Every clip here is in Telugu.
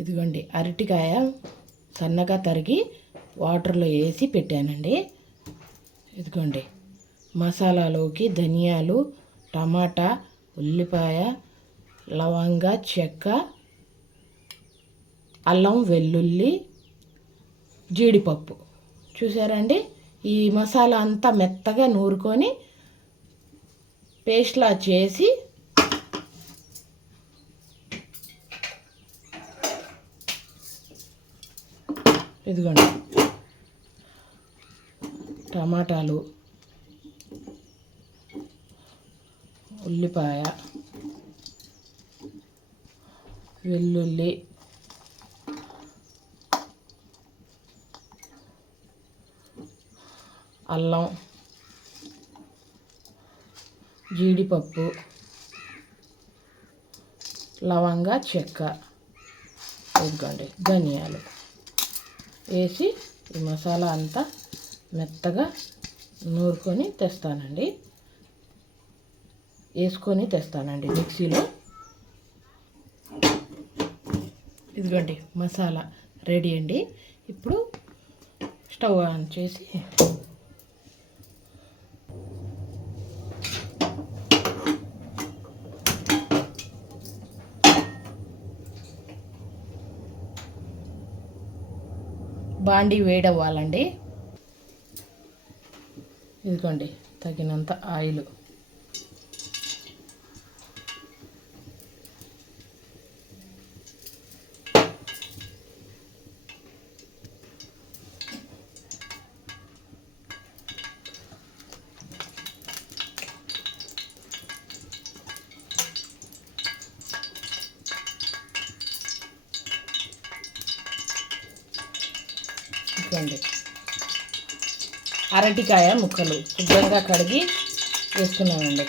ఇదిగోండి అరటికాయ సన్నగా తరిగి వాటర్లో వేసి పెట్టానండి. ఇదిగోండి మసాలాలోకి ధనియాలు, టమాటా, ఉల్లిపాయ, లవంగ, చెక్క, అల్లం, వెల్లుల్లి, జీడిపప్పు. చూసారండి, ఈ మసాలా అంతా మెత్తగా నూరుకొని పేస్ట్లా చేసి ఇదిగోండి టమాటాలు, ఉల్లిపాయ, వెల్లుల్లి, అల్లం, జీడిపప్పు, లవంగ, చెక్క, ఇదిగోండి ధనియాలు వేసి ఈ మసాలా అంతా మెత్తగా నూరుకొని వేసుకొని తెస్తానండి మిక్సీలో. ఇదిగోండి మసాలా రెడీ అండి. ఇప్పుడు స్టవ్ ఆన్ చేసి బాండీ వేడవ్వాలండి. ఇదిగోండి తగినంత ఆయిల్, ఇదిగోండి అరటికాయ ముక్కలు శుభ్రంగా కడిగి వేస్తున్నానండి.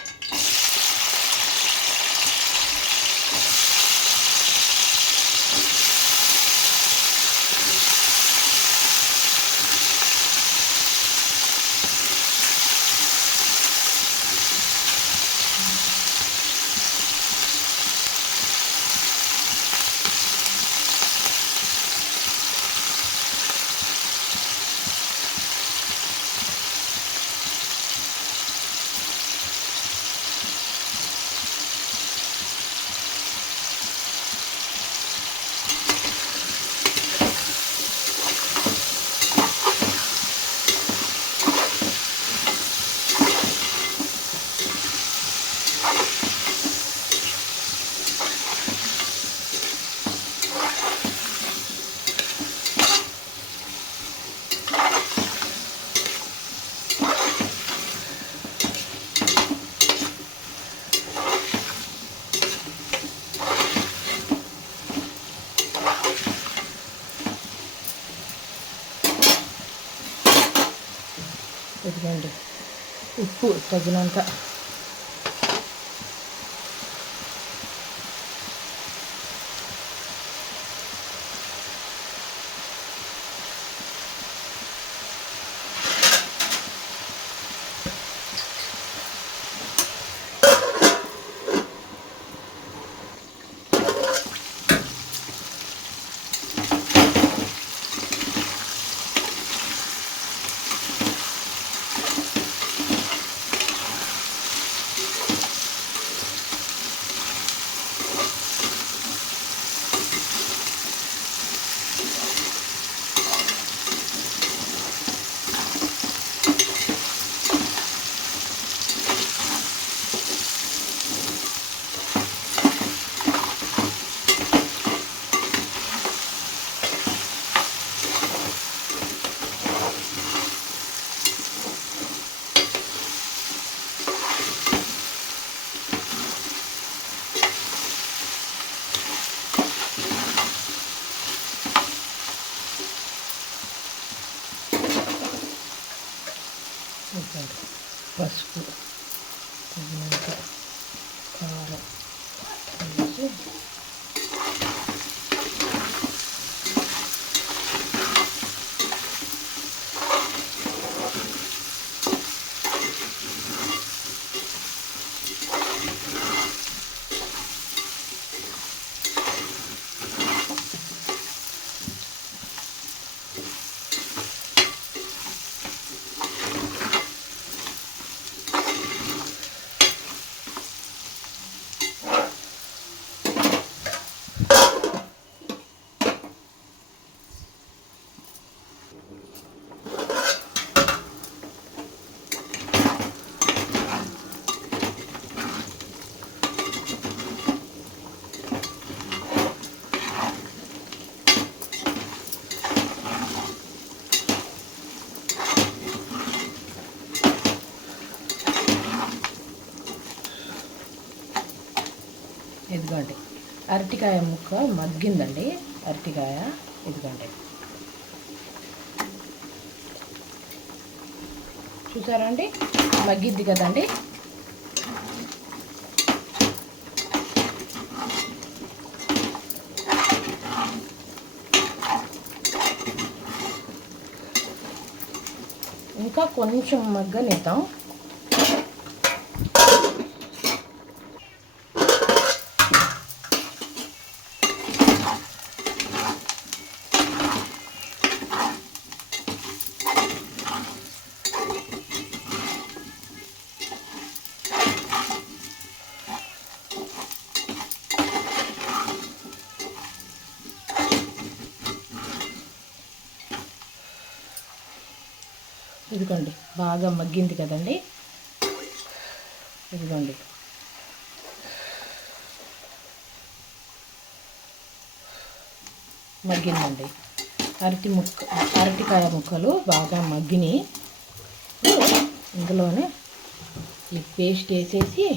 ఇదిగోండి ఉప్పు తగినంత, పసుపు, తగినంత కారం వేసి అరటికాయ ముక్క మగ్గిందండి. అరటికాయ ఇదిగోండి, చూసారా అండి, మగ్గిద్ది కదండి. ఇంకా కొంచెం మగ్గనిద్దాం. ఇదిగోండి, బాగా మగ్గింది కదండి. ఇదిగోండి, మగ్గిందండి. అరటికాయ ముక్కలు బాగా మగ్గినాయి. ఇందులోనే ఈ పేస్ట్ వేసేసి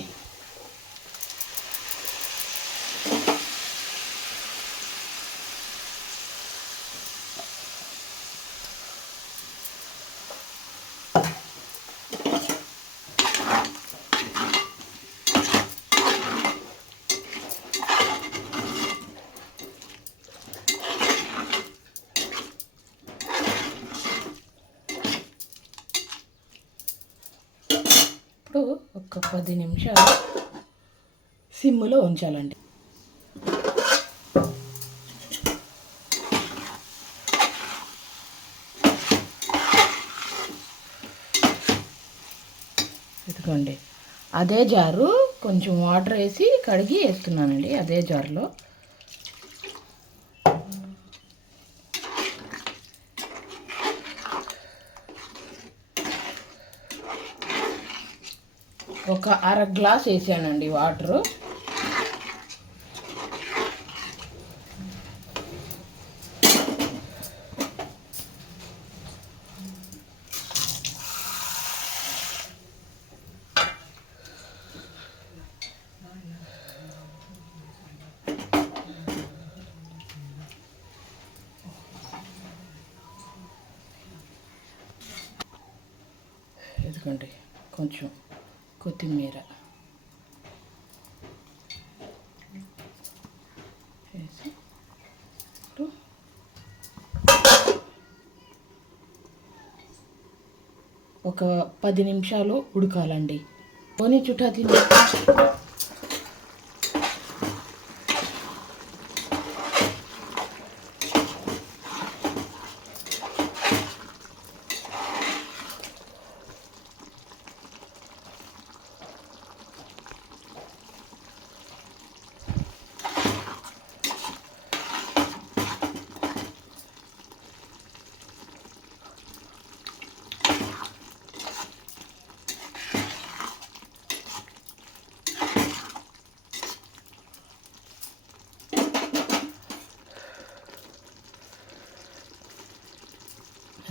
ఇప్పుడు ఒక 10 నిమిషాలు సిమ్లో ఉంచాలండి. ఇదిగోండి, అదే జారు కొంచెం వాటర్ వేసి కడిగి వేస్తున్నానండి. అదే జారులో ఒక అర గ్లాస్ వేసానండి వాటరు. ఇదిగోండి, కొంచెం కొత్తిమీర వేసి ఒక 10 నిమిషాలు ఉడకాలండి. పోనీ చుట్టా తిని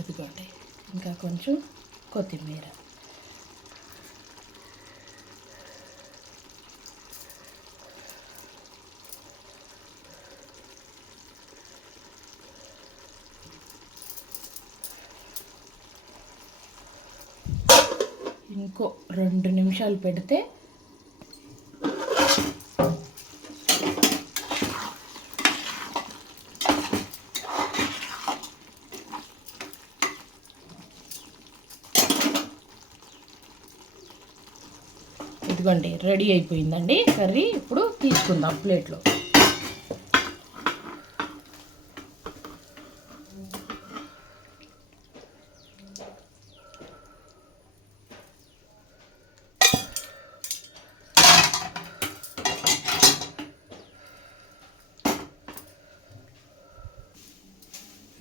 అదిగోండి, ఇంకా కొంచెం కొత్తిమీర. ఇంకో 2 నిమిషాలు పెడితే ఇదిగోండి, రెడీ అయిపోయిందండి కర్రీ. ఇప్పుడు తీసుకుందాం ప్లేట్లో.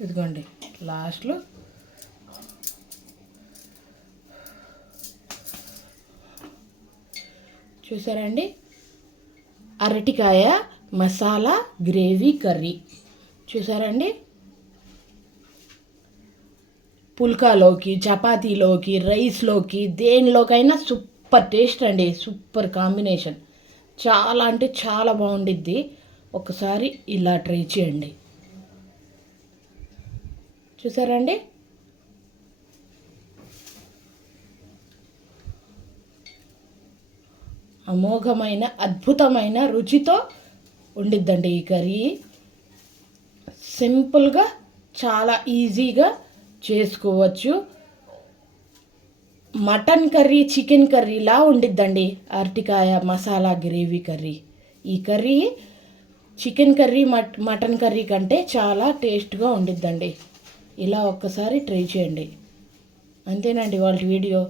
ఇదిగోండి, లాస్ట్లో చూసారండి, అరటికాయ మసాలా గ్రేవీ కర్రీ చూసారండి. పుల్కాలోకి, చపాతీలోకి, రైస్లోకి, దేనిలోకైనా సూపర్ టేస్ట్ అండి. Super combination. చాలా అంటే చాలా బాగుండిద్ది. ఒకసారి ఇలా ట్రై చేయండి. చూసారండి? అమోఘమైన అద్భుతమైన రుచితో ఉండిద్దండి ఈ కర్రీ. సింపుల్గా చాలా ఈజీగా చేసుకోవచ్చు. మటన్ కర్రీ, చికెన్ కర్రీలా ఉండిద్దండి అరటికాయ మసాలా గ్రేవీ కర్రీ. ఈ curry chicken curry mutton curry కంటే చాలా టేస్ట్గా ఉండిద్దండి. ఇలా ఒక్కసారి ట్రై చేయండి. అంతేనండి వాళ్ళ వీడియో.